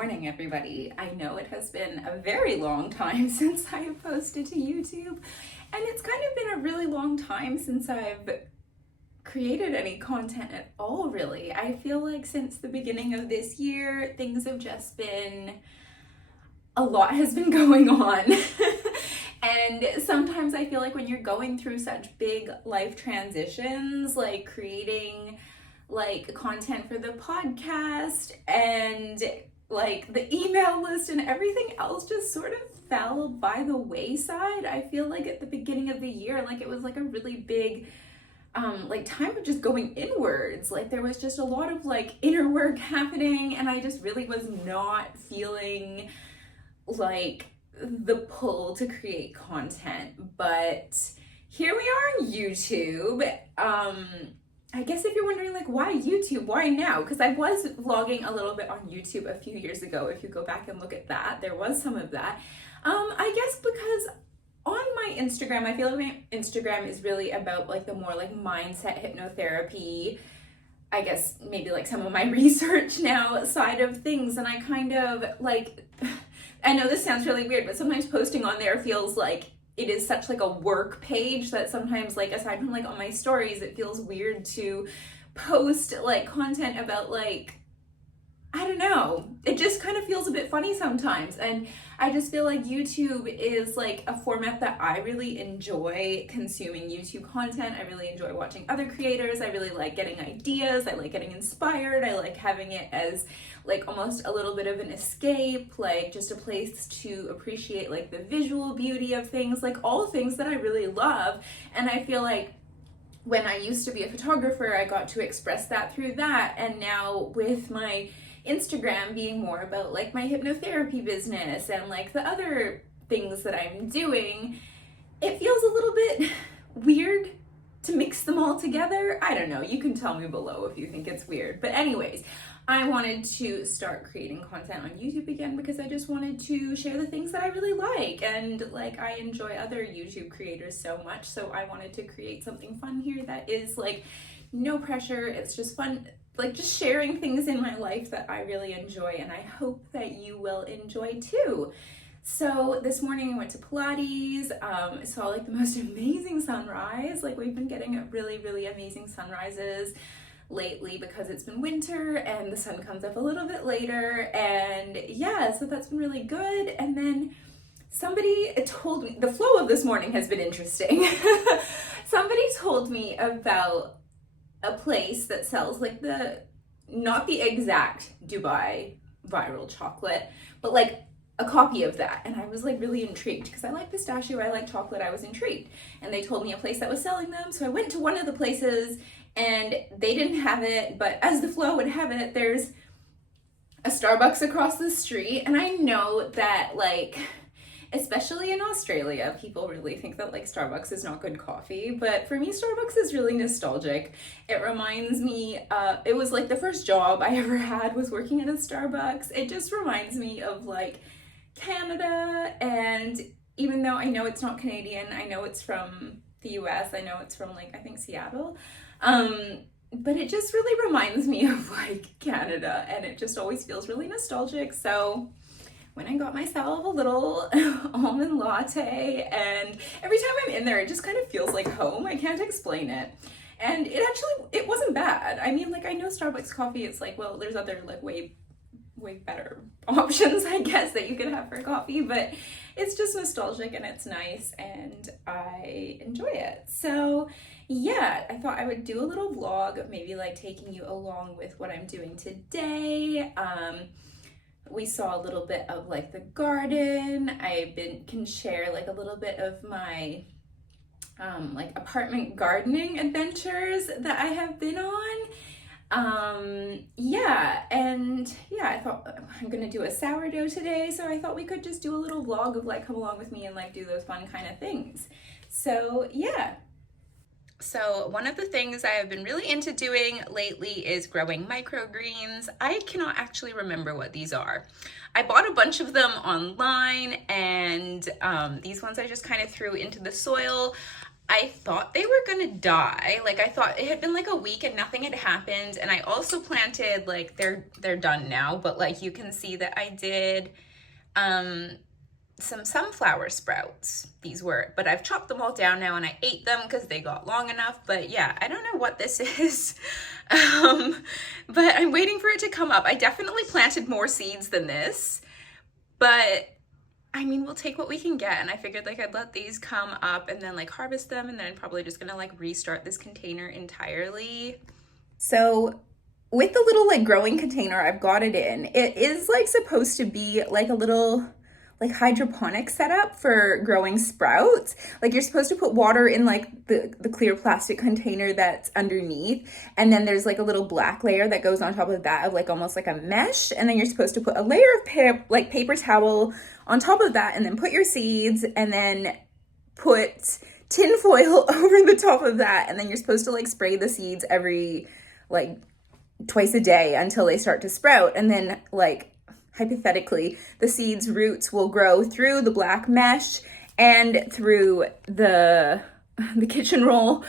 morning, everybody. I know it has been a very long time since I have posted to YouTube, and it's kind of been a really long time since I've created any content at all, really. I feel like since the beginning of this year, things have just been, a lot has been going on. And sometimes I feel like when you're going through such big life transitions, like creating like content for the podcast and like the email list and everything else just sort of fell by the wayside. I feel like at the beginning of the year, like it was like a really big like time of just going inwards. Like there was just a lot of like inner work happening, and I just really was not feeling like the pull to create content. But here we are on YouTube. I guess if you're wondering like why YouTube, why now? Because I was vlogging a little bit on YouTube a few years ago. If you go back and look at that, there was some of that. I guess because on my Instagram, I feel like my Instagram is really about like the more like mindset hypnotherapy, I guess maybe like some of my research now side of things. And I kind of like, I know this sounds really weird, but sometimes posting on there feels like it is such like a work page that sometimes, like, aside from like on my stories, it feels weird to post like content about like, I don't know, it just kind of feels a bit funny sometimes. And I just feel like YouTube is like a format that I really enjoy consuming YouTube content. I really enjoy watching other creators. I really like getting ideas. I like getting inspired. I like having it as like almost a little bit of an escape, like just a place to appreciate like the visual beauty of things, like all things that I really love. And I feel like when I used to be a photographer, I got to express that through that. And now with my Instagram being more about like my hypnotherapy business and like the other things that I'm doing, it feels a little bit weird to mix them all together. I don't know, you can tell me below if you think it's weird. But anyways, I wanted to start creating content on YouTube again because I just wanted to share the things that I really like, and like I enjoy other YouTube creators so much, so I wanted to create something fun here that is like no pressure. It's just fun, like just sharing things in my life that I really enjoy, and I hope that you will enjoy too. So this morning I went to Pilates, saw like the most amazing sunrise. Like we've been getting really amazing sunrises lately because it's been winter and the sun comes up a little bit later, and yeah, so that's been really good. And then somebody told me, the flow of this morning has been interesting. Somebody told me about a place that sells like not the exact Dubai viral chocolate, but like a copy of that. And I was like really intrigued because I like pistachio, I like chocolate, I was intrigued. And they told me a place that was selling them. So I went to one of the places and they didn't have it, but as the flow would have it, there's a Starbucks across the street. And I know that like, especially in Australia, people really think that like Starbucks is not good coffee, but for me, Starbucks is really nostalgic. It reminds me, it was like the first job I ever had was working at a Starbucks. It just reminds me of like Canada, and even though I know it's not Canadian, I know it's from the US, I know it's from like, I think Seattle, but it just really reminds me of like Canada, and it just always feels really nostalgic. So when I got myself a little almond latte, and every time I'm in there, it just kind of feels like home. I can't explain it. And it wasn't bad. I mean, like I know Starbucks coffee, it's like, well, there's other like way better options, I guess, that you could have for coffee, but it's just nostalgic and it's nice and I enjoy it. So yeah, I thought I would do a little vlog of maybe like taking you along with what I'm doing today. We saw a little bit of like the garden. Can share like a little bit of my like apartment gardening adventures that I have been on. Yeah, and yeah, I thought I'm gonna do a sourdough today, so I thought we could just do a little vlog of like come along with me and like do those fun kind of things. So yeah. So one of the things I have been really into doing lately is growing microgreens. I cannot actually remember what these are. I bought a bunch of them online, and these ones I just kind of threw into the soil. I thought they were gonna die. Like, I thought it had been like a week and nothing had happened. And I also planted, like, they're done now, but like you can see that I did some sunflower sprouts. These were, but I've chopped them all down now and I ate them because they got long enough. But yeah, I don't know what this is. But I'm waiting for it to come up. I definitely planted more seeds than this, but I mean, we'll take what we can get. And I figured like I'd let these come up and then like harvest them, and then I'm probably just gonna like restart this container entirely. So with the little like growing container I've got it in, it is like supposed to be like a little like hydroponic setup for growing sprouts. Like you're supposed to put water in like the clear plastic container that's underneath, and then there's like a little black layer that goes on top of that of like almost like a mesh, and then you're supposed to put a layer of like paper towel on top of that, and then put your seeds, and then put tin foil over the top of that, and then you're supposed to like spray the seeds every like twice a day until they start to sprout, and then like hypothetically, the seeds' roots will grow through the black mesh and through the kitchen roll,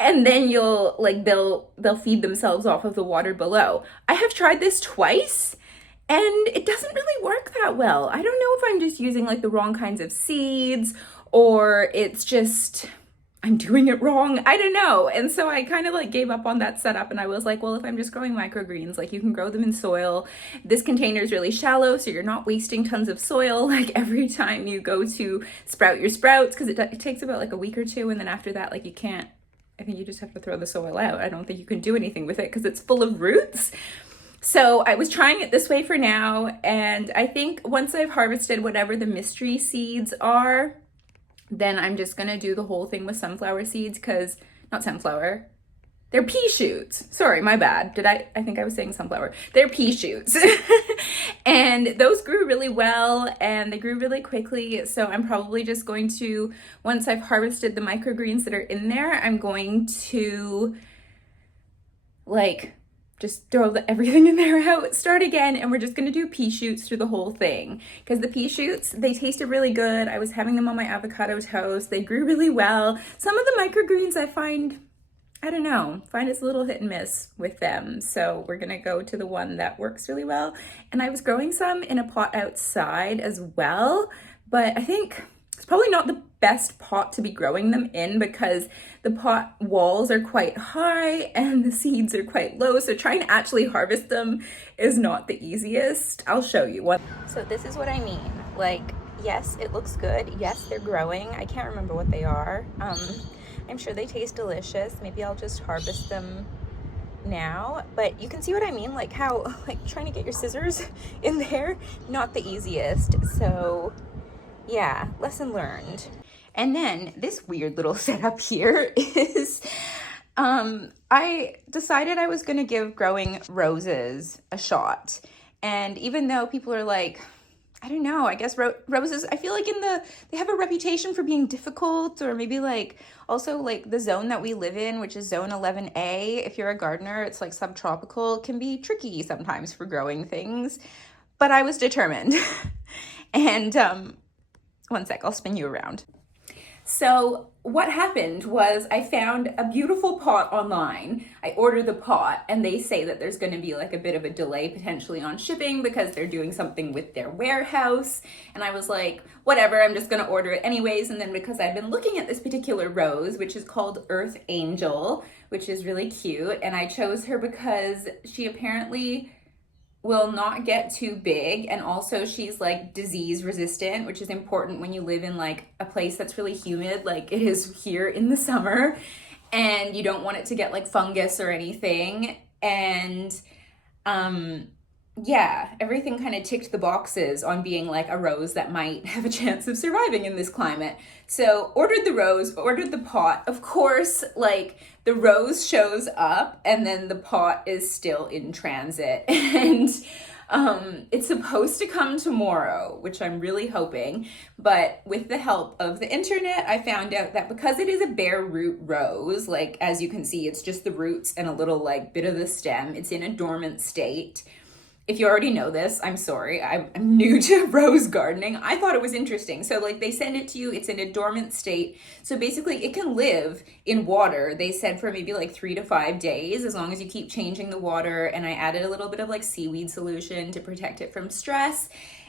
and then you'll like they'll feed themselves off of the water below. I have tried this twice and it doesn't really work that well. I don't know if I'm just using like the wrong kinds of seeds, or it's just I'm doing it wrong. I don't know. And so I kind of like gave up on that setup, and I was like, well, if I'm just growing microgreens, like you can grow them in soil. This container is really shallow, so you're not wasting tons of soil like every time you go to sprout your sprouts, because it takes about like a week or two, and then after that, like you can't, I think you just have to throw the soil out. I don't think you can do anything with it because it's full of roots. So I was trying it this way for now, and I think once I've harvested whatever the mystery seeds are, then I'm just gonna do the whole thing with sunflower seeds, because, not sunflower, they're pea shoots. Sorry, my bad. I think I was saying sunflower. They're pea shoots. And those grew really well and they grew really quickly. So I'm probably just going to, once I've harvested the microgreens that are in there, I'm going to like just throw everything in there out, start again, and we're just gonna do pea shoots through the whole thing. Because the pea shoots, they tasted really good. I was having them on my avocado toast. They grew really well. Some of the microgreens I find it's a little hit and miss with them. So we're gonna go to the one that works really well. And I was growing some in a pot outside as well, but I think it's probably not the best pot to be growing them in because the pot walls are quite high and the seeds are quite low. So trying to actually harvest them is not the easiest. I'll show you one. So this is what I mean. Like, yes, it looks good. Yes, they're growing. I can't remember what they are. I'm sure they taste delicious. Maybe I'll just harvest them now, but you can see what I mean, like how like trying to get your scissors in there, not the easiest. So yeah, lesson learned. And then this weird little setup here is I decided I was gonna give growing roses a shot. And even though people are like, I don't know, I guess roses, I feel like they have a reputation for being difficult, or maybe like also like the zone that we live in, which is zone 11A, if you're a gardener, it's like subtropical, can be tricky sometimes for growing things. But I was determined. And one sec, I'll spin you around. So what happened was I found a beautiful pot online. I ordered the pot and they say that there's going to be like a bit of a delay potentially on shipping because they're doing something with their warehouse. And I was like, whatever, I'm just going to order it anyways. And then because I've been looking at this particular rose, which is called Earth Angel, which is really cute. And I chose her because she apparently will not get too big, and also she's like disease resistant, which is important when you live in like a place that's really humid like it is here in the summer, and you don't want it to get like fungus or anything. And yeah, everything kind of ticked the boxes on being like a rose that might have a chance of surviving in this climate. So ordered the rose, ordered the pot. Of course, like the rose shows up and then the pot is still in transit. And it's supposed to come tomorrow, which I'm really hoping. But with the help of the internet, I found out that because it is a bare root rose, like as you can see, it's just the roots and a little like bit of the stem. It's in a dormant state. if you already know this, I'm sorry. I'm new to rose gardening. I thought it was interesting. So like they send it to you, it's in a dormant state. So basically it can live in water. They said for maybe like 3 to 5 days, as long as you keep changing the water. And I added a little bit of like seaweed solution to protect it from stress.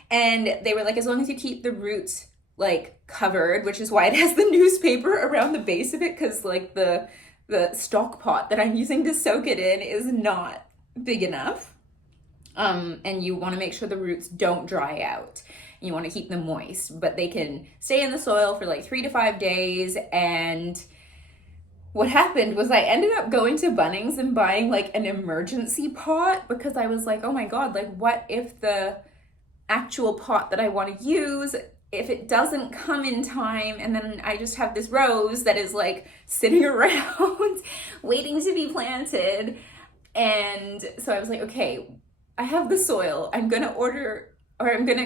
And they were like, as long as you keep the roots like covered, which is why it has the newspaper around the base of it, because like the stock pot that I'm using to soak it in is not big enough. And you want to make sure the roots don't dry out. You want to keep them moist, but they can stay in the soil for like 3 to 5 days. And what happened was I ended up going to Bunnings and buying like an emergency pot, because I was like, oh my God, like what if the actual pot that I want to use, if it doesn't come in time, and then I just have this rose that is like sitting around waiting to be planted. And so I was like, okay, I have the soil. I'm going to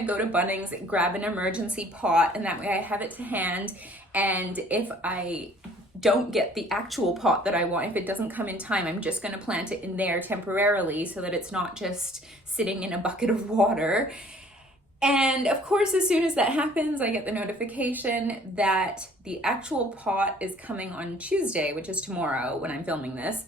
go to Bunnings, grab an emergency pot, and that way I have it to hand. And if I don't get the actual pot that I want, if it doesn't come in time, I'm just going to plant it in there temporarily so that it's not just sitting in a bucket of water. And of course, as soon as that happens, I get the notification that the actual pot is coming on Tuesday, which is tomorrow when I'm filming this.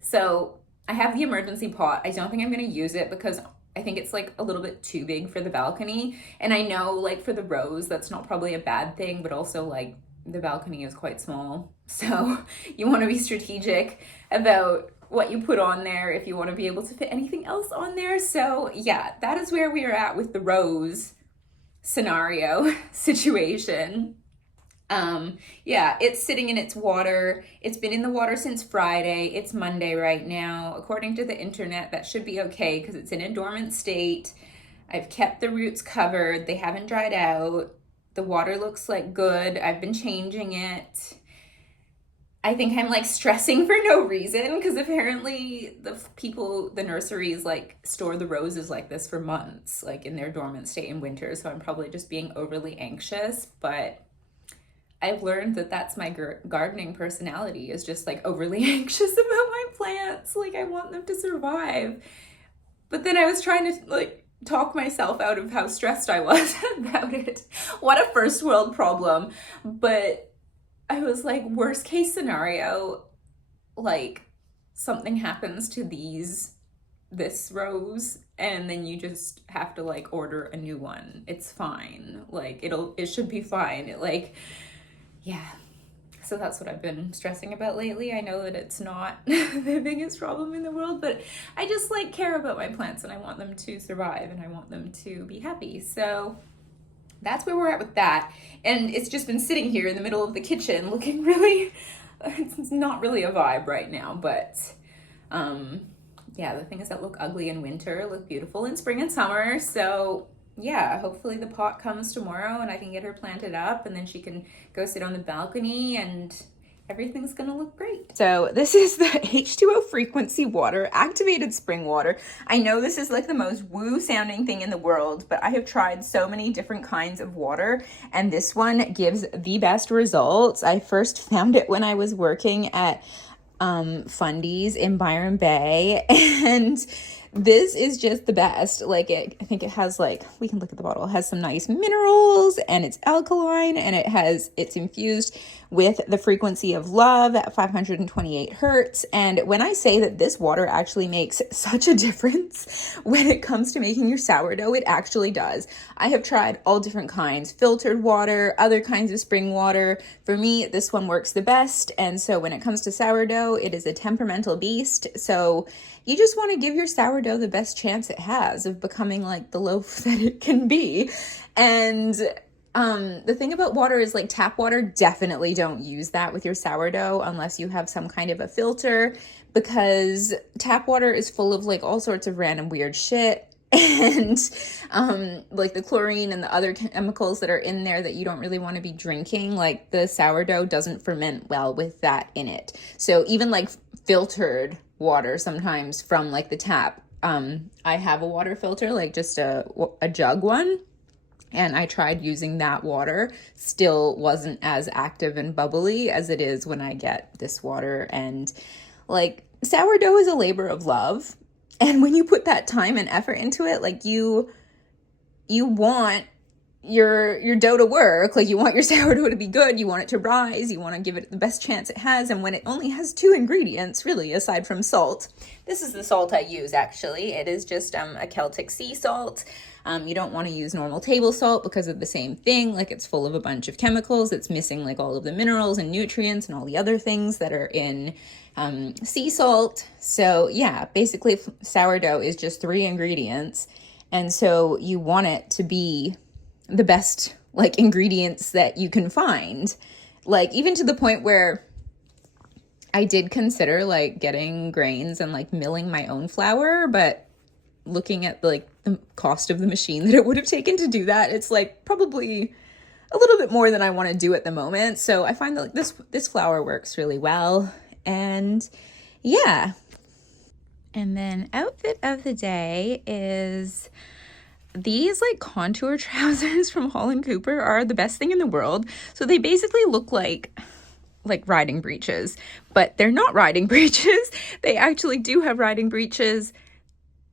So I have the emergency pot. I don't think I'm going to use it because I think it's like a little bit too big for the balcony. And I know like for the rose, that's not probably a bad thing, but also like the balcony is quite small. So you want to be strategic about what you put on there if you want to be able to fit anything else on there. So yeah, that is where we are at with the rose scenario situation. Yeah, it's sitting in its water. It's been in the water since Friday. It's Monday right now. According to the internet, that should be okay because it's in a dormant state. I've kept the roots covered. They haven't dried out. The water looks like good. I've been changing it. I think I'm like stressing for no reason because apparently the nurseries like store the roses like this for months, like in their dormant state in winter. So I'm probably just being overly anxious, but I've learned that that's my gardening personality, is just like overly anxious about my plants. Like I want them to survive. But then I was trying to like talk myself out of how stressed I was about it. What a first world problem. But I was like, worst case scenario, like something happens to this rose and then you just have to like order a new one. It's fine. Like it should be fine. Yeah. So that's what I've been stressing about lately. I know that it's not the biggest problem in the world, but I just like care about my plants and I want them to survive and I want them to be happy. So that's where we're at with that. And it's just been sitting here in the middle of the kitchen looking really, it's not really a vibe right now, but yeah, the things that look ugly in winter look beautiful in spring and summer. So yeah, hopefully the pot comes tomorrow and I can get her planted up and then she can go sit on the balcony and everything's gonna look great. So this is the H2O frequency water, activated spring water. I know this is like the most woo sounding thing in the world, but I have tried so many different kinds of water and this one gives the best results. I first found it when I was working at Fundies in Byron Bay, and this is just the best. Like I think it has like, we can look at the bottle, it has some nice minerals and it's alkaline and it's infused with the frequency of love at 528 hertz. And when I say that this water actually makes such a difference when it comes to making your sourdough, it actually does. I have tried all different kinds, filtered water, other kinds of spring water. For me, this one works the best. And so when it comes to sourdough, it is a temperamental beast. So you just want to give your sourdough the best chance it has of becoming like the loaf that it can be. And the thing about water is like tap water, definitely don't use that with your sourdough unless you have some kind of a filter, because tap water is full of like all sorts of random weird shit. And like the chlorine and the other chemicals that are in there that you don't really want to be drinking, like the sourdough doesn't ferment well with that in it. So even like filtered water sometimes from like the tap, I have a water filter, like just a jug one, and I tried using that water, still wasn't as active and bubbly as it is when I get this water. And like sourdough is a labor of love. And when you put that time and effort into it, like you want your dough to work, like you want your sourdough to be good, you want it to rise, you want to give it the best chance it has. And when it only has 2 ingredients, really, aside from salt, this is the salt I use actually. It is just a Celtic sea salt. You don't want to use normal table salt because of the same thing, like it's full of a bunch of chemicals. It's missing like all of the minerals and nutrients and all the other things that are in sea salt. So yeah, basically sourdough is just 3 ingredients. And so you want it to be the best like ingredients that you can find, like even to the point where I did consider like getting grains and like milling my own flour, but looking at like the cost of the machine that it would have taken to do that, it's like probably a little bit more than I want to do at the moment. So I find that like this flour works really well. And yeah. And then outfit of the day is these like contour trousers from Holland Cooper are the best thing in the world. So they basically look like riding breeches, but they're not riding breeches. They actually do have riding breeches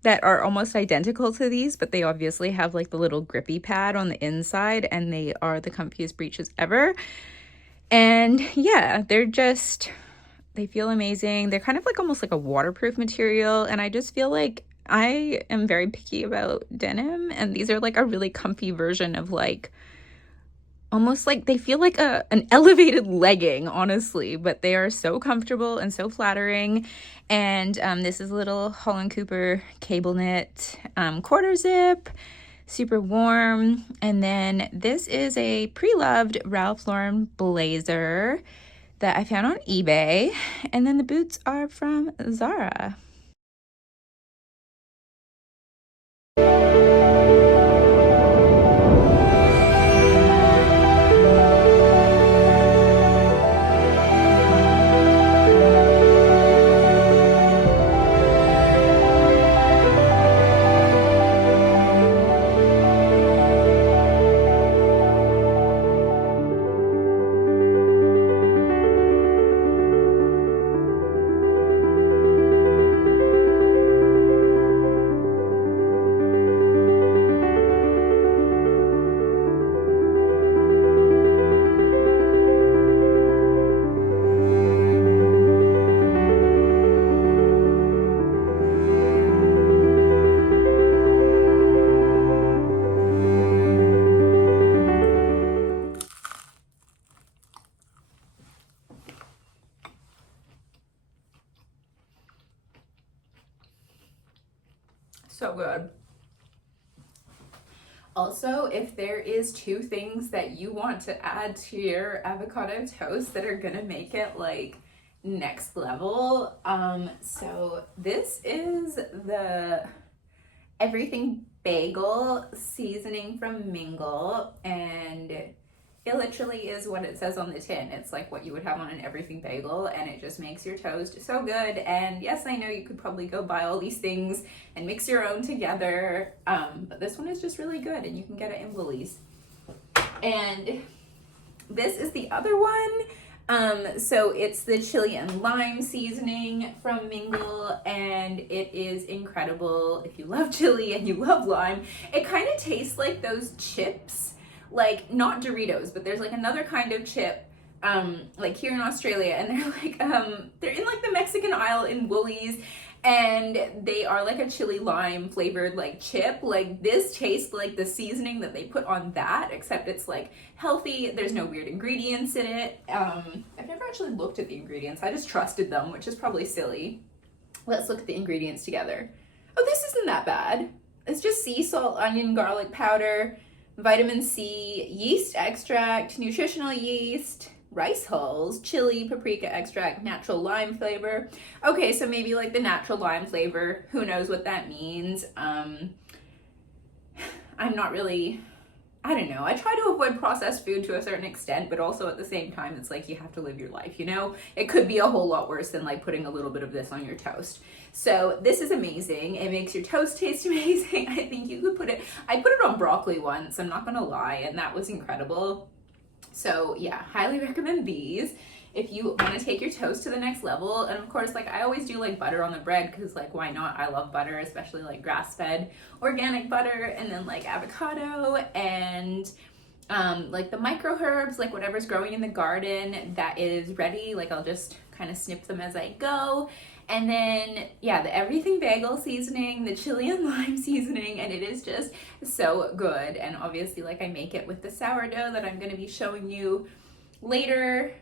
that are almost identical to these, but they obviously have like the little grippy pad on the inside, and they are the comfiest breeches ever. And yeah, they feel amazing. They're kind of like almost like a waterproof material, and I just feel like I am very picky about denim, and these are like a really comfy version of like almost like they feel like an elevated legging, honestly, but they are so comfortable and so flattering. And this is a little Holland Cooper cable knit quarter zip, super warm. And then this is a pre-loved Ralph Lauren blazer that I found on eBay. And then the boots are from Zara. So good. Also, if there is 2 things that you want to add to your avocado toast that are gonna make it like next level, so this is the everything bagel seasoning from Mingle, and it literally is what it says on the tin. It's like what you would have on an everything bagel, and it just makes your toast so good. And yes, I know you could probably go buy all these things and mix your own together, but this one is just really good, and you can get it in Woolies. And this is the other one. So it's the chili and lime seasoning from Mingle, and it is incredible. If you love chili and you love lime, it kind of tastes like those chips, like not Doritos, but there's like another kind of chip, like here in Australia, and they're like, they're in like the Mexican aisle in Woolies, and they are like a chili lime flavored like chip. Like this tastes like the seasoning that they put on that, except it's like healthy. There's no weird ingredients in it. I've never actually looked at the ingredients. I just trusted them, which is probably silly. Let's look at the ingredients together. Oh, this isn't that bad. It's just sea salt, onion, garlic powder, vitamin C, yeast extract, nutritional yeast, rice hulls, chili, paprika extract, natural lime flavor. Okay, so maybe like the natural lime flavor, who knows what that means. I'm not really, I don't know. I try to avoid processed food to a certain extent, but also at the same time, it's like you have to live your life, you know? It could be a whole lot worse than like putting a little bit of this on your toast. So this is amazing. It makes your toast taste amazing. I think you could I put it on broccoli once, I'm not gonna lie, and that was incredible. So yeah, highly recommend these. if you want to take your toast to the next level. And of course, like I always do like butter on the bread because like why not? I love butter, especially like grass-fed organic butter, and then like avocado and like the micro herbs, like whatever's growing in the garden that is ready. Like I'll just kind of snip them as I go. And then, yeah, the everything bagel seasoning, the chili and lime seasoning, and it is just so good. And obviously, like I make it with the sourdough that I'm going to be showing you later,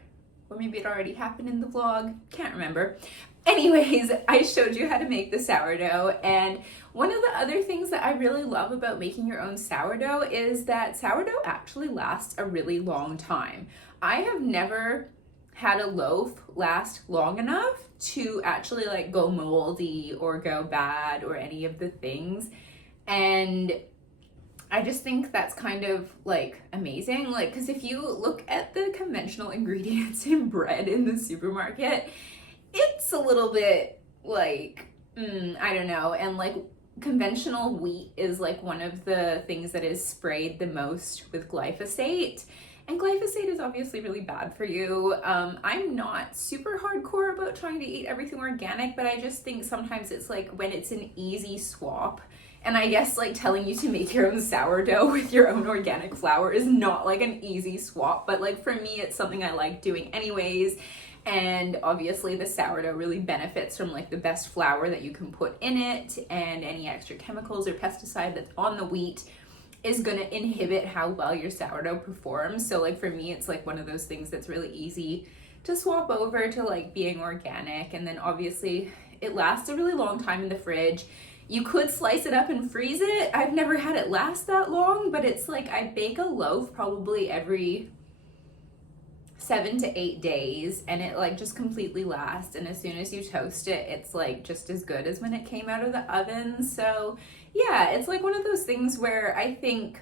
or maybe it already happened in the vlog, can't remember. Anyways, I showed you how to make the sourdough, and one of the other things that I really love about making your own sourdough is that sourdough actually lasts a really long time. I have never had a loaf last long enough to actually like go moldy or go bad or any of the things, and I just think that's kind of like amazing. Like, because if you look at the conventional ingredients in bread in the supermarket, it's a little bit like I don't know. And like conventional wheat is like one of the things that is sprayed the most with glyphosate. And glyphosate is obviously really bad for you. I'm not super hardcore about trying to eat everything organic, but I just think sometimes it's like when it's an easy swap. And I guess like telling you to make your own sourdough with your own organic flour is not like an easy swap, but like for me, it's something I like doing anyways. And obviously the sourdough really benefits from like the best flour that you can put in it, and any extra chemicals or pesticide that's on the wheat is gonna inhibit how well your sourdough performs. So like for me, it's like one of those things that's really easy to swap over to like being organic. And then obviously it lasts a really long time in the fridge. You could slice it up and freeze it. I've never had it last that long, but it's like I bake a loaf probably every 7 to 8 days, and it like just completely lasts. And as soon as you toast it, it's like just as good as when it came out of the oven. So yeah, it's like one of those things where I think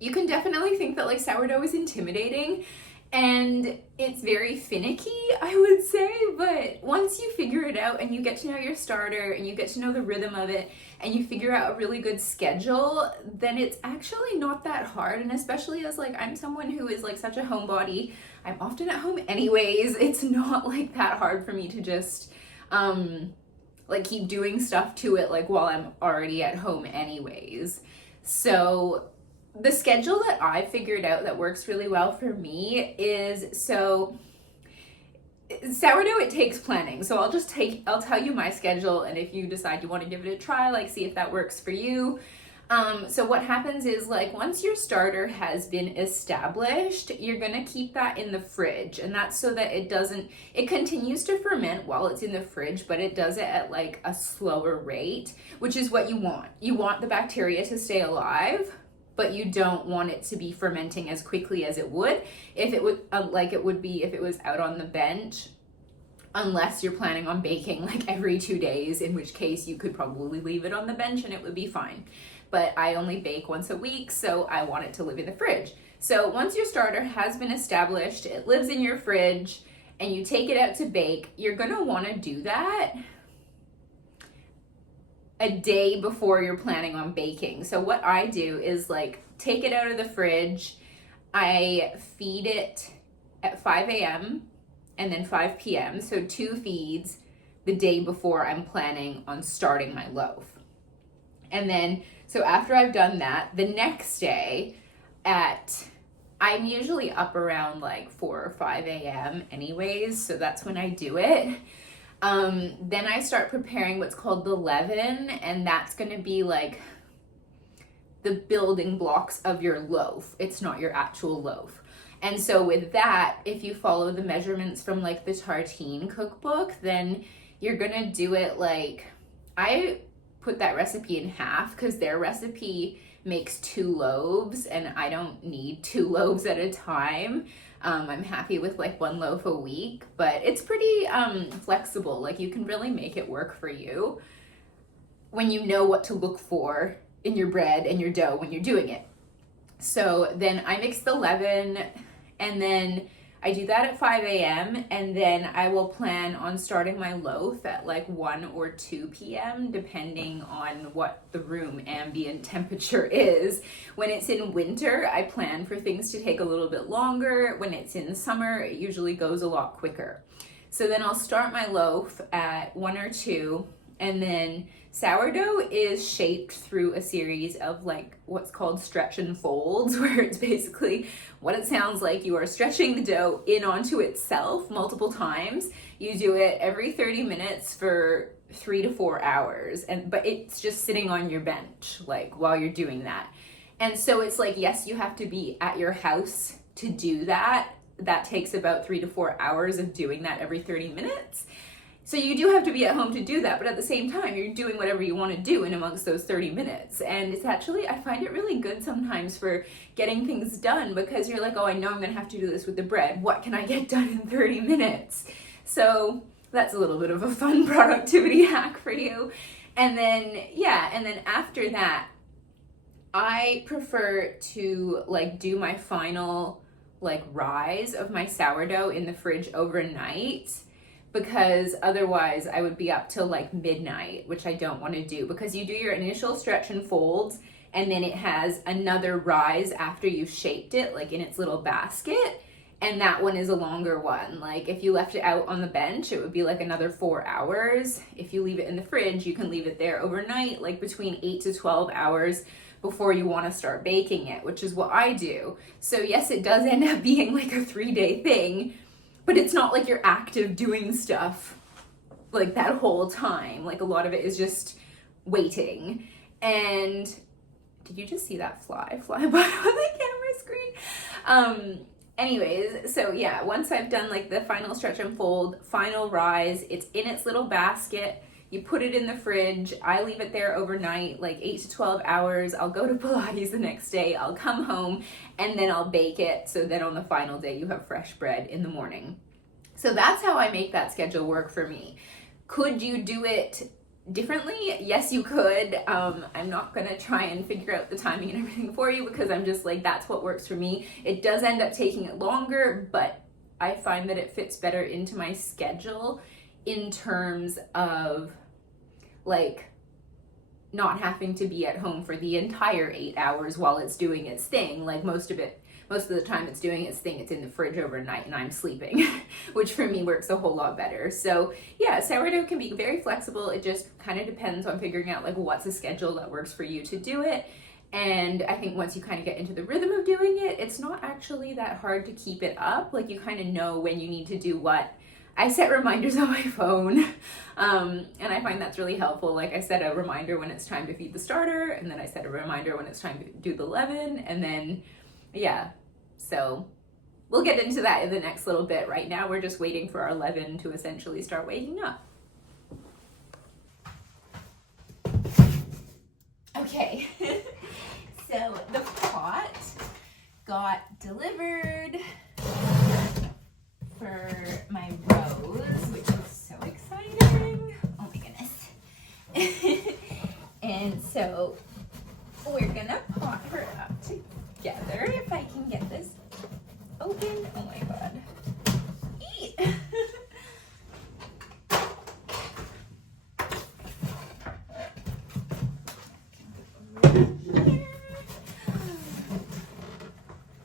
you can definitely think that like sourdough is intimidating and it's very finicky, I would say, but once you figure it out and you get to know your starter and you get to know the rhythm of it and you figure out a really good schedule, then it's actually not that hard. And especially as like I'm someone who is like such a homebody, I'm often at home anyways, it's not like that hard for me to just like keep doing stuff to it like while I'm already at home anyways. So the schedule that I figured out that works really well for me is, so sourdough, it takes planning. So I'll tell you my schedule, and if you decide you want to give it a try, like see if that works for you. So what happens is like once your starter has been established, you're gonna keep that in the fridge, and that's so that it continues to ferment while it's in the fridge, but it does it at like a slower rate, which is what you want. You want the bacteria to stay alive, but you don't want it to be fermenting as quickly as it would if it would like it would be if it was out on the bench, unless you're planning on baking like every 2 days, in which case you could probably leave it on the bench and it would be fine. But I only bake once a week, so I want it to live in the fridge. So once your starter has been established, it lives in your fridge, and you take it out to bake, you're gonna wanna do that a day before you're planning on baking. So what I do is like take it out of the fridge, I feed it at 5 a.m. and then 5 p.m. So 2 feeds the day before I'm planning on starting my loaf. And then, so after I've done that, the next day I'm usually up around like 4 or 5 a.m. anyways, so that's when I do it. Then I start preparing what's called the leaven, and that's gonna be like the building blocks of your loaf. It's not your actual loaf. And so with that, if you follow the measurements from like the Tartine cookbook, then you're gonna do it like, I put that recipe in half because their recipe makes 2 loaves and I don't need 2 loaves at a time. I'm happy with like 1 loaf a week, but it's pretty flexible. Like you can really make it work for you when you know what to look for in your bread and your dough when you're doing it. So then I mix the leaven, and then I do that at 5 a.m. and then I will plan on starting my loaf at like 1 or 2 p.m. depending on what the room ambient temperature is. When it's in winter, I plan for things to take a little bit longer. When it's in summer, it usually goes a lot quicker. So then I'll start my loaf at 1 or 2, and then sourdough is shaped through a series of like what's called stretch and folds, where it's basically what it sounds like. You are stretching the dough in onto itself multiple times. You do it every 30 minutes for 3 to 4 hours, but it's just sitting on your bench like while you're doing that. And so it's like, yes, you have to be at your house to do that. That takes about 3 to 4 hours of doing that every 30 minutes. So you do have to be at home to do that, but at the same time, you're doing whatever you want to do in amongst those 30 minutes. And it's actually, I find it really good sometimes for getting things done, because you're like, oh, I know I'm going to have to do this with the bread. What can I get done in 30 minutes? So that's a little bit of a fun productivity hack for you. And then, and then after that, I prefer to like do my final like rise of my sourdough in the fridge overnight, because otherwise I would be up till like midnight, which I don't want to do, because you do your initial stretch and folds and then it has another rise after you've shaped it, like in its little basket, and that one is a longer one. Like if you left it out on the bench, it would be like another 4 hours. If you leave it in the fridge, you can leave it there overnight, like between 8 to 12 hours before you want to start baking it, which is what I do. So yes, it does end up being like a 3-day thing, but it's not like you're active doing stuff like that whole time. Like a lot of it is just waiting. And did you just see that fly by on the camera screen? Anyways, so yeah, once I've done like the final stretch and fold, final rise, it's in its little basket. You put it in the fridge. I leave it there overnight, like 8 to 12 hours. I'll go to Pilates the next day. I'll come home and then I'll bake it. So then on the final day, you have fresh bread in the morning. So that's how I make that schedule work for me. Could you do it differently? Yes, you could. I'm not gonna try and figure out the timing and everything for you, because I'm just like, that's what works for me. It does end up taking it longer, but I find that it fits better into my schedule in terms of like not having to be at home for the entire 8 hours while it's doing its thing. Like most of the time it's doing its thing, it's in the fridge overnight and I'm sleeping, which for me works a whole lot better. So yeah, sourdough can be very flexible. It just kind of depends on figuring out like what's a schedule that works for you to do it. And I think once you kind of get into the rhythm of doing it, it's not actually that hard to keep it up. Like you kind of know when you need to do what. I set reminders on my phone, and I find that's really helpful. Like I set a reminder when it's time to feed the starter, and then I set a reminder when it's time to do the leaven, and then, yeah. So we'll get into that in the next little bit. Right now, we're just waiting for our leaven to essentially start waking up. Okay, so the pot got delivered for my Rose, which is so exciting. Oh my goodness. And so we're gonna pot her up together if I can get this open. Oh my god. Eat.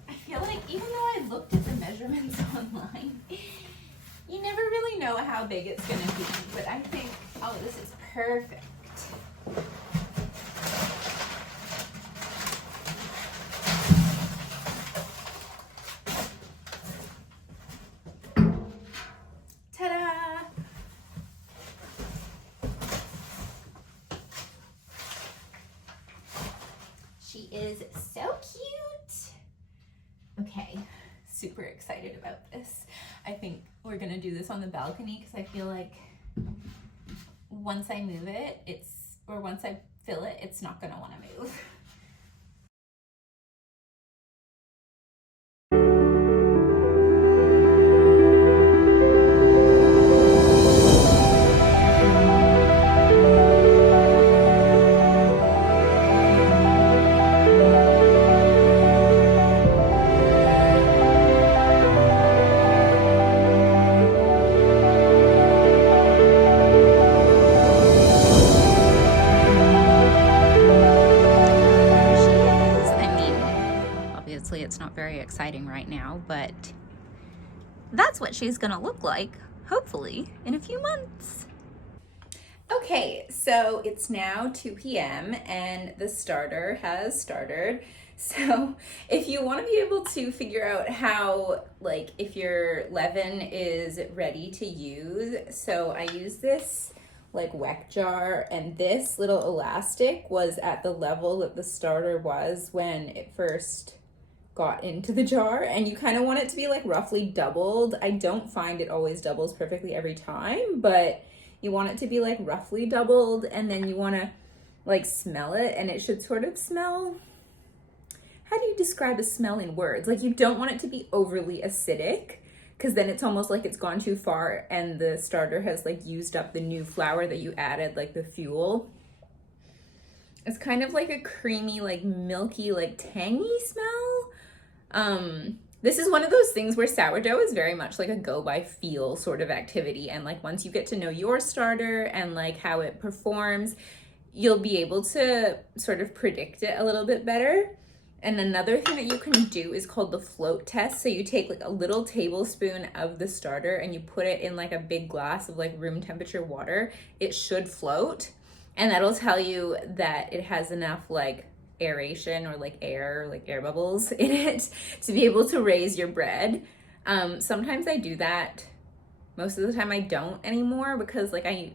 I feel like even though I looked at the measurements online, you never really know how big it's gonna be, but I think, oh, this is perfect. Ta-da! She is so cute. Okay, super excited about this. I think we're gonna do this on the balcony because I feel like once I move it, once I fill it, it's not gonna wanna move. it's not very exciting right now, but that's what she's gonna look like, hopefully, in a few months. Okay, so it's now 2 p.m. and the starter has started. So if you want to be able to figure out how, like, if your leaven is ready to use, so I use this like weck jar, and this little elastic was at the level that the starter was when it first got into the jar, and you kind of want it to be like roughly doubled. I don't find it always doubles perfectly every time, but you want it to be like roughly doubled, and then you want to like smell it, and it should sort of smell, how do you describe a smell in words? Like, you don't want it to be overly acidic, because then it's almost like it's gone too far and the starter has like used up the new flour that you added, like the fuel. It's kind of like a creamy, like milky, like tangy smell. This is one of those things where sourdough is very much like a go by feel sort of activity, and like once you get to know your starter and like how it performs, you'll be able to sort of predict it a little bit better. And another thing that you can do is called the float test. So you take like a little tablespoon of the starter and you put it in like a big glass of like room temperature water. It should float, and that'll tell you that it has enough like aeration or like air bubbles in it to be able to raise your bread. Sometimes I do that. Most of the time I don't anymore, because like I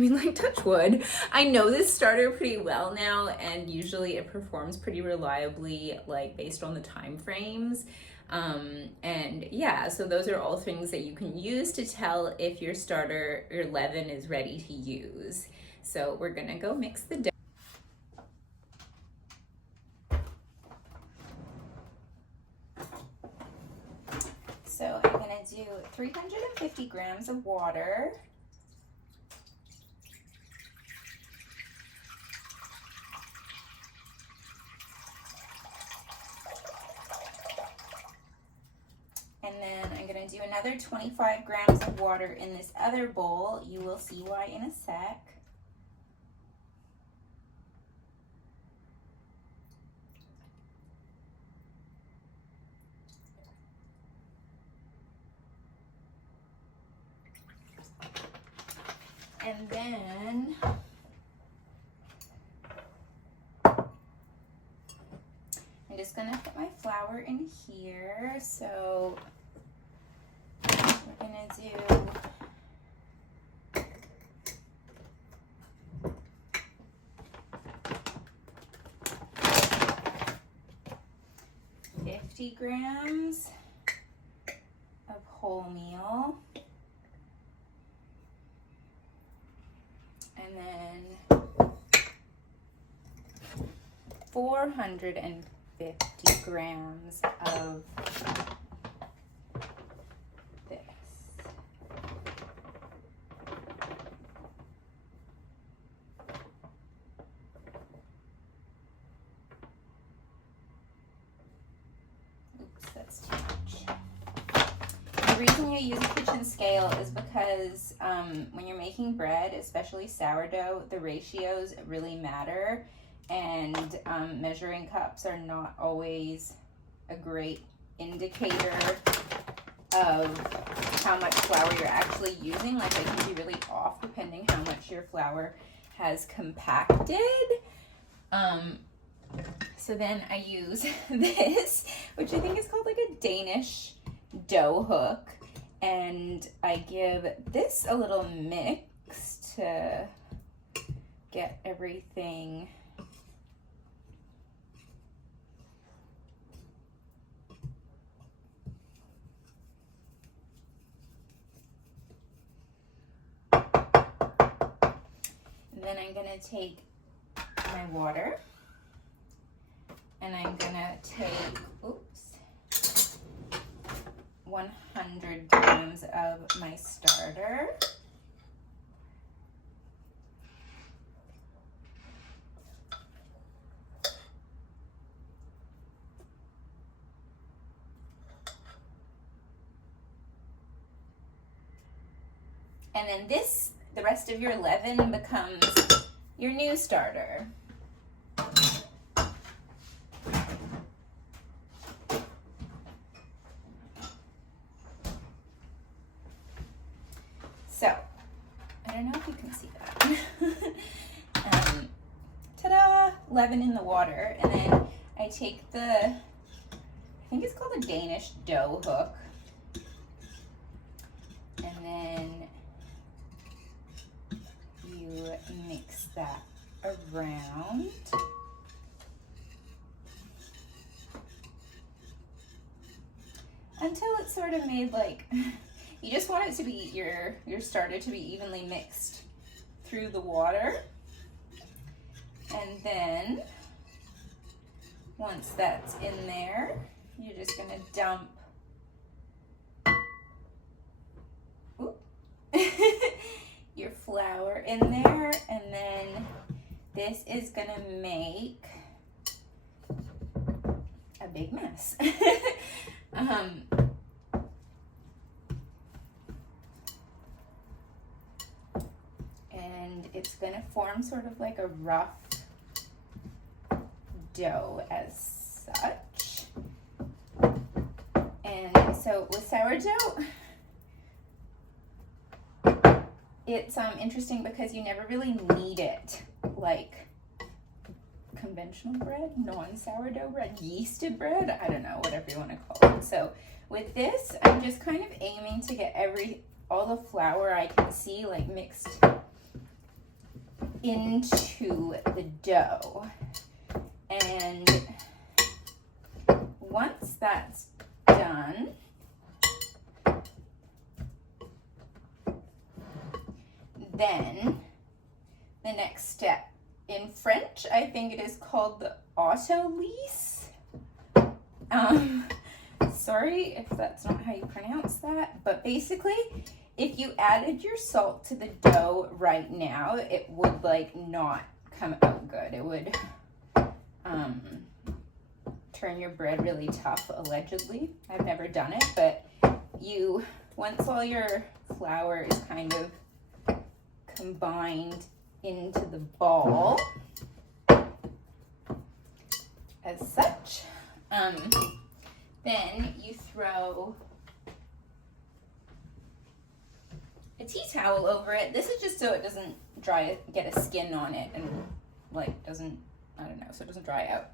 mean, like, touch wood, I know this starter pretty well now, and usually it performs pretty reliably, like based on the time frames. And yeah, so those are all things that you can use to tell if your starter, your leaven is ready to use. So we're gonna go mix the dough. So I'm gonna do 350 grams of water. And then I'm gonna do another 25 grams of water in this other bowl. You will see why in a sec. And then I'm just gonna put my flour in here. So we're gonna do 50 grams of wholemeal. And then 450 grams of this. Oops, that's too much. The reason you use a kitchen scale is because when you're making bread, especially sourdough, the ratios really matter, and measuring cups are not always a great indicator of how much flour you're actually using. Like, they can be really off depending how much your flour has compacted. So then I use this, which I think is called like a Danish dough hook, and I give this a little mix to get everything then I'm gonna take my water, and I'm gonna take, 100 grams of my starter. And then this, the rest of your leaven becomes your new starter. leaven in the water, and then I take the, I think it's called a Danish dough hook, and then you mix that around. Until it's sort of made like, you just want it to be, your starter to be evenly mixed through the water. And then, once that's in there, you're just gonna dump your flour in there, and then this is gonna make a big mess. And it's gonna form sort of like a rough dough as such. And so with sourdough, it's interesting because you never really knead it like conventional bread, non-sourdough bread, yeasted bread, I don't know, whatever you want to call it. So with this, I'm just kind of aiming to get all the flour I can see like mixed into the dough. And once that's done, then the next step, in French, I think it is called the autolyse. Sorry if that's not how you pronounce that, but basically, if you added your salt to the dough right now, it would like not come out good. It would turn your bread really tough, allegedly. I've never done it, but once all your flour is kind of combined into the ball as such, then you throw a tea towel over it. This is just so it doesn't get a skin on it and like doesn't, I don't know, so it doesn't dry out.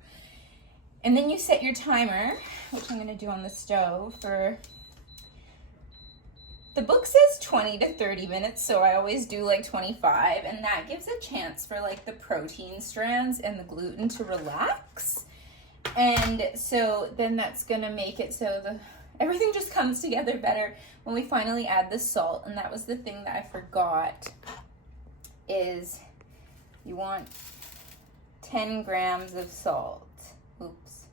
And then you set your timer, which I'm gonna do on the stove for, the book says 20 to 30 minutes, so I always do like 25, and that gives a chance for like the protein strands and the gluten to relax. And so then that's gonna make it so everything just comes together better when we finally add the salt. And that was the thing that I forgot, is you want 10 grams of salt. Oops.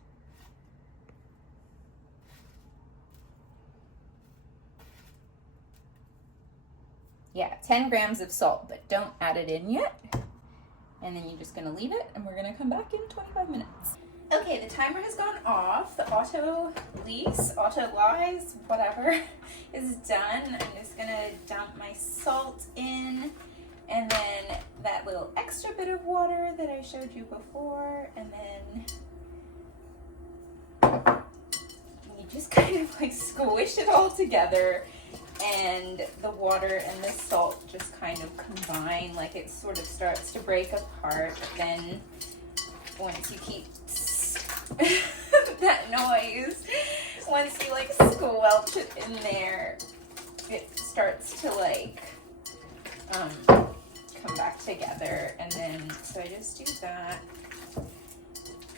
Yeah, 10 grams of salt, but don't add it in yet. And then you're just gonna leave it, and we're gonna come back in 25 minutes. Okay, the timer has gone off. The autolyse, whatever, is done. I'm just gonna dump my salt in, and then that little extra bit of water that I showed you before, and then you just kind of like squish it all together, and the water and the salt just kind of combine, like it sort of starts to break apart. But then once you keep that noise, once you like squelch it in there, it starts to like come back together. And then so I just do that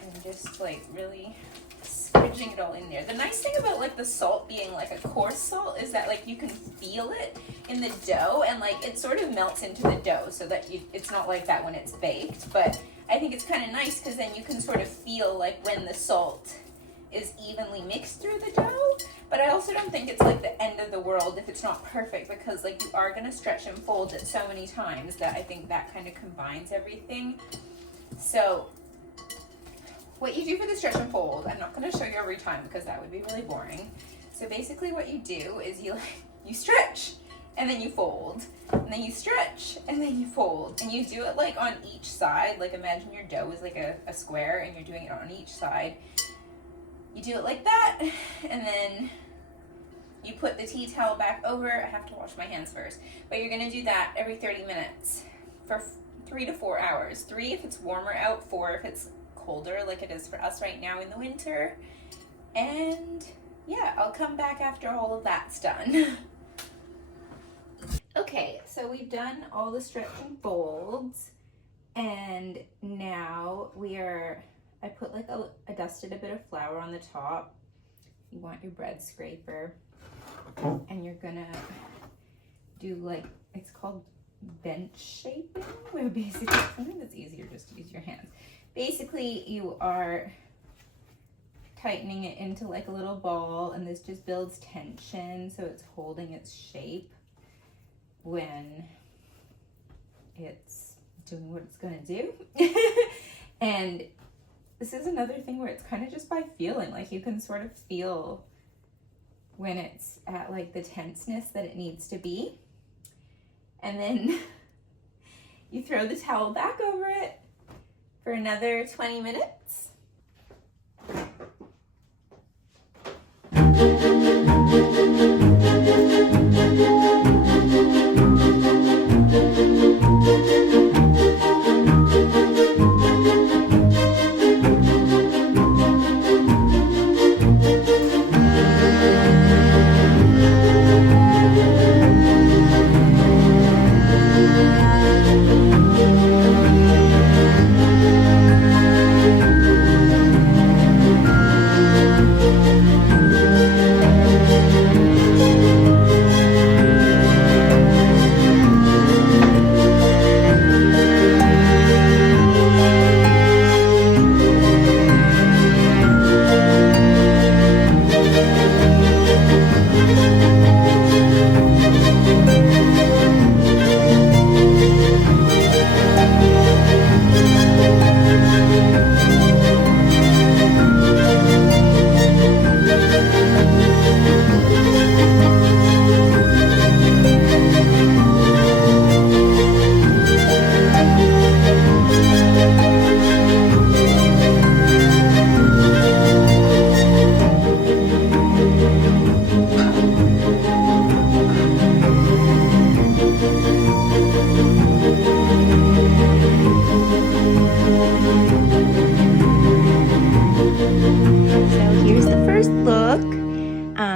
and just like really squidging it all in there. The nice thing about like the salt being like a coarse salt is that like you can feel it in the dough, and like it sort of melts into the dough, so that it's not like that when it's baked. But I think it's kind of nice because then you can sort of feel like when the salt is evenly mixed through the dough. But I also don't think it's like the end of the world if it's not perfect, because like you are going to stretch and fold it so many times that I think that kind of combines everything. So what you do for the stretch and fold, I'm not going to show you every time because that would be really boring. So basically what you do is you stretch and then you fold, and then you stretch and then you fold, and you do it like on each side. Like imagine your dough is like a square and you're doing it on each side. You do it like that, and then you put the tea towel back over. I have to wash my hands first, but you're going to do that every 30 minutes for 3 to 4 hours. 3 if it's warmer out, 4 if it's colder like it is for us right now in the winter. And yeah, I'll come back after all of that's done. Okay, so we've done all the stretch and folds, and now I put like I dusted a bit of flour on the top. You want your bread scraper, and you're gonna do like, it's called bench shaping, where basically, sometimes it's easier just to use your hands. Basically, you are tightening it into like a little ball, and this just builds tension, so it's holding its shape when it's doing what it's gonna do. And this is another thing where it's kind of just by feeling, like you can sort of feel when it's at like the tenseness that it needs to be. And then you throw the towel back over it for another 20 minutes.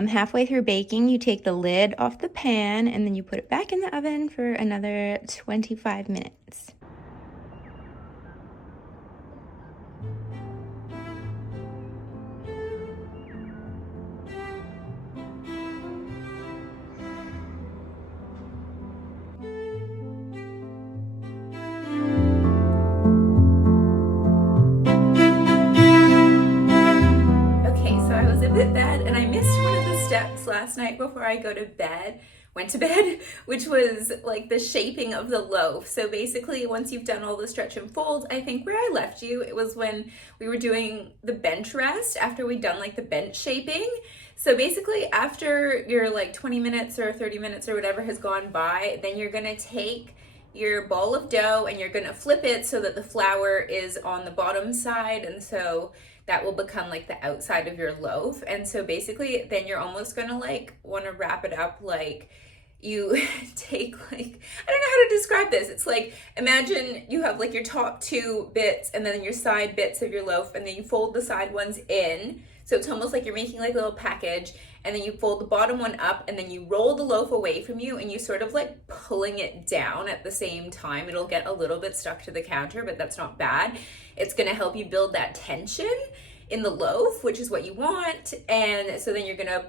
Halfway through baking, you take the lid off the pan and then you put it back in the oven for another 25 minutes. Last night before I went to bed, which was like the shaping of the loaf. So basically, once you've done all the stretch and fold, I think where I left you, it was when we were doing the bench rest after we'd done like the bench shaping. So basically, after your like 20 minutes or 30 minutes or whatever has gone by, then you're gonna take your ball of dough and you're gonna flip it so that the flour is on the bottom side, and so that will become like the outside of your loaf. And so basically then you're almost gonna like want to wrap it up like you take like, I don't know how to describe this. It's like, imagine you have like your top 2 bits and then your side bits of your loaf, and then you fold the side ones in. So it's almost like you're making like a little package, and then you fold the bottom one up, and then you roll the loaf away from you, and you sort of like pulling it down at the same time. It'll get a little bit stuck to the counter, but that's not bad. It's gonna help you build that tension in the loaf, which is what you want. And so then you're gonna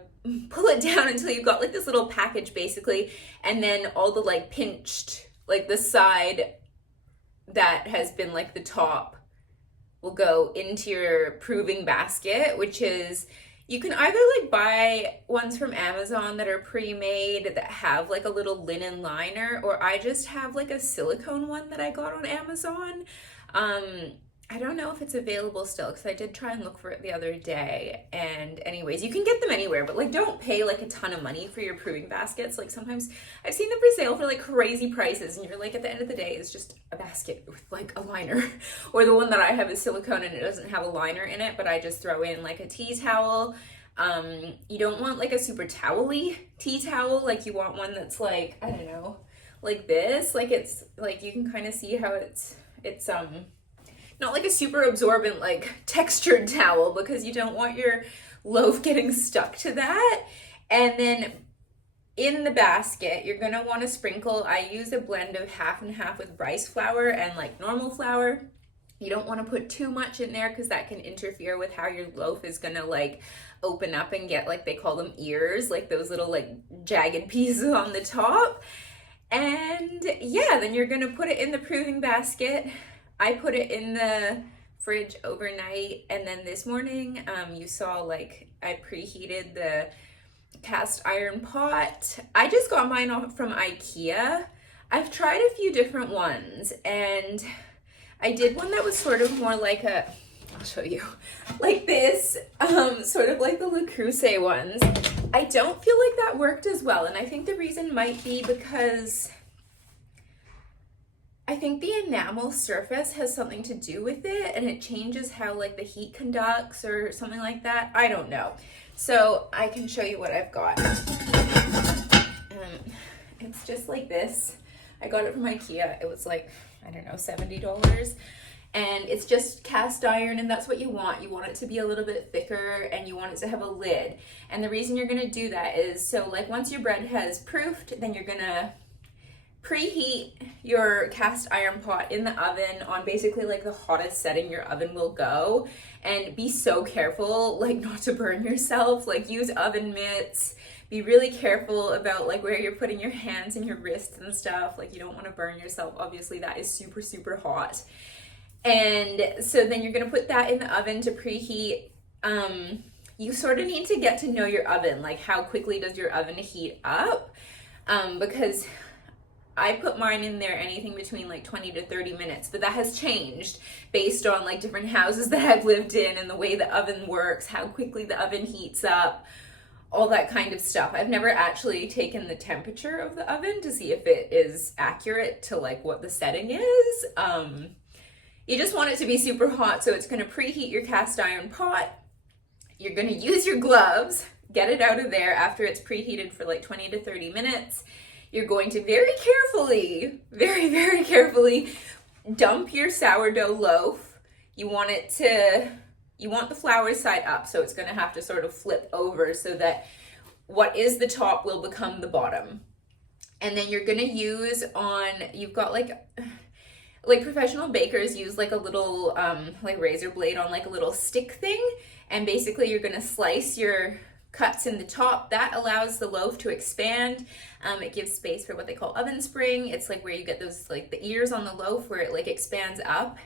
pull it down until you've got like this little package basically, and then all the like pinched, like the side that has been like the top will go into your proving basket, which is, you can either like buy ones from Amazon that are pre-made that have like a little linen liner, or I just have like a silicone one that I got on Amazon. I don't know if it's available still, because I did try and look for it the other day. And anyways, you can get them anywhere, but like don't pay like a ton of money for your proving baskets. Like sometimes I've seen them for sale for like crazy prices, and you're like, at the end of the day, it's just a basket with like a liner. Or the one that I have is silicone and it doesn't have a liner in it, but I just throw in like a tea towel. You don't want like a super towely tea towel. Like you want one that's like, I don't know, like this. Like it's like, you can kind of see how it's not like a super absorbent like textured towel, because you don't want your loaf getting stuck to that. And then in the basket, you're gonna want to sprinkle, I use a blend of half and half with rice flour and like normal flour. You don't want to put too much in there because that can interfere with how your loaf is gonna like open up and get, like they call them ears, like those little like jagged pieces on the top. And yeah, then you're gonna put it in the proving basket. I put it in the fridge overnight, and then this morning, you saw like I preheated the cast iron pot. I just got mine off from IKEA. I've tried a few different ones, and I did one that was sort of more like a, I'll show you, like this, sort of like the Le Creuset ones. I don't feel like that worked as well, and I think the reason might be because I think the enamel surface has something to do with it, and it changes how like the heat conducts or something like that. I don't know. So I can show you what I've got. It's just like this. I got it from IKEA. It was like, I don't know, $70. And it's just cast iron, and that's what you want. You want it to be a little bit thicker, and you want it to have a lid. And the reason you're gonna do that is, so like once your bread has proofed, then you're gonna preheat your cast iron pot in the oven on basically like the hottest setting your oven will go. And be so careful like not to burn yourself. Like use oven mitts. Be really careful about like where you're putting your hands and your wrists and stuff. Like you don't want to burn yourself. Obviously that is super, super hot. And so then you're going to put that in the oven to preheat. You sort of need to get to know your oven. Like how quickly does your oven heat up? Because I put mine in there anything between like 20 to 30 minutes, but that has changed based on like different houses that I've lived in and the way the oven works, how quickly the oven heats up, all that kind of stuff. I've never actually taken the temperature of the oven to see if it is accurate to like what the setting is. You just want it to be super hot, so it's going to preheat your cast iron pot. You're going to use your gloves, get it out of there after it's preheated for like 20 to 30 minutes. You're going to very carefully, very, very carefully dump your sourdough loaf. You want the flour side up, so it's going to have to sort of flip over so that what is the top will become the bottom. And then you're going to use you've got like professional bakers use like a little like razor blade on like a little stick thing, and basically you're going to slice your cuts in the top. That allows the loaf to expand. It gives space for what they call oven spring. It's like where you get those like the ears on the loaf where it like expands up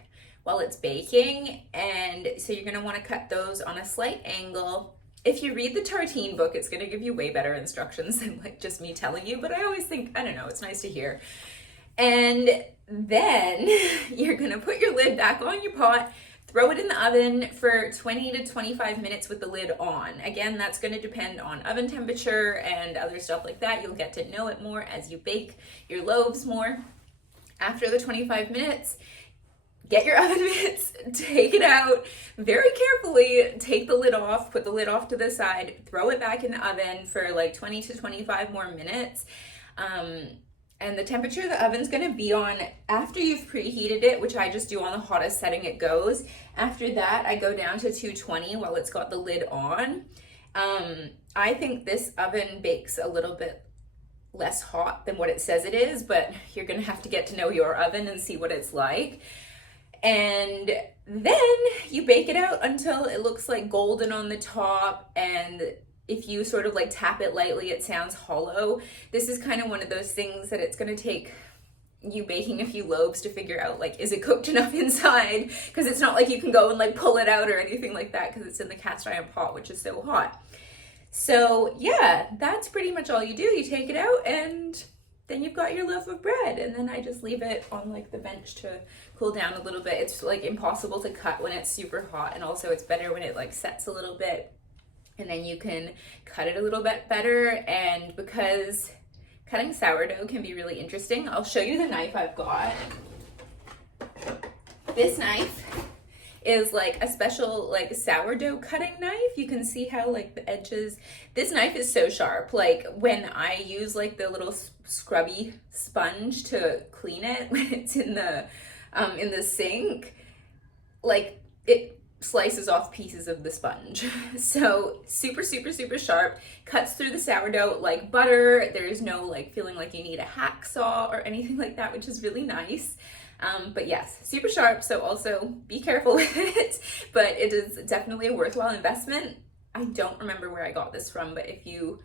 while it's baking. And so you're gonna want to cut those on a slight angle. If you read the tartine book, it's gonna give you way better instructions than like just me telling you, but I always think, I don't know, it's nice to hear. And then you're gonna put your lid back on your pot, throw it in the oven for 20 to 25 minutes with the lid on. Again, that's going to depend on oven temperature and other stuff like that. You'll get to know it more as you bake your loaves more. After the 25 minutes, get your oven mitts, take it out very carefully, take the lid off, put the lid off to the side, throw it back in the oven for like 20 to 25 more minutes. And the temperature the oven's gonna be on after you've preheated it, which I just do on the hottest setting it goes. After that, I go down to 220 while it's got the lid on. I think this oven bakes a little bit less hot than what it says it is, but you're gonna have to get to know your oven and see what it's like. And then you bake it out until it looks like golden on the top, and if you sort of like tap it lightly, it sounds hollow. This is kind of one of those things that it's gonna take you baking a few loaves to figure out like, is it cooked enough inside? Because it's not like you can go and like pull it out or anything like that because it's in the cast iron pot, which is so hot. So yeah, that's pretty much all you do. You take it out and then you've got your loaf of bread, and then I just leave it on like the bench to cool down a little bit. It's like impossible to cut when it's super hot, and also it's better when it like sets a little bit. And then you can cut it a little bit better. And because cutting sourdough can be really interesting, I'll show you the knife I've got. This knife is like a special like sourdough cutting knife. You can see how like the edges, this knife is so sharp. Like when I use like the little scrubby sponge to clean it when it's in the sink, like it slices off pieces of the sponge. So super, super, super sharp, cuts through the sourdough like butter. There's no like feeling like you need a hacksaw or anything like that, which is really nice. But yes, super sharp, so also be careful with it, but it is definitely a worthwhile investment. I don't remember where I got this from, but if you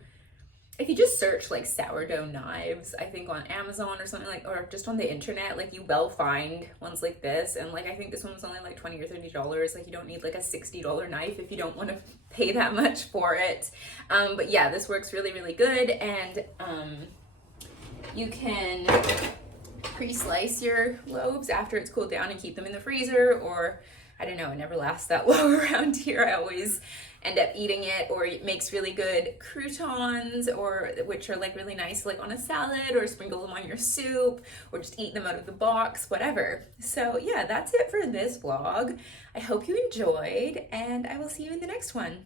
just search like sourdough knives, I think on Amazon or something like, or just on the internet, like you will find ones like this. And like, I think this one was only like $20 or $30. Like you don't need like a $60 knife if you don't want to pay that much for it. But yeah, this works really, really good. And you can pre-slice your loaves after it's cooled down and keep them in the freezer, or I don't know, it never lasts that long around here. I always end up eating it, or it makes really good croutons, or which are like really nice like on a salad, or sprinkle them on your soup, or just eat them out of the box, whatever. So yeah, that's it for this vlog. I hope you enjoyed, and I will see you in the next one.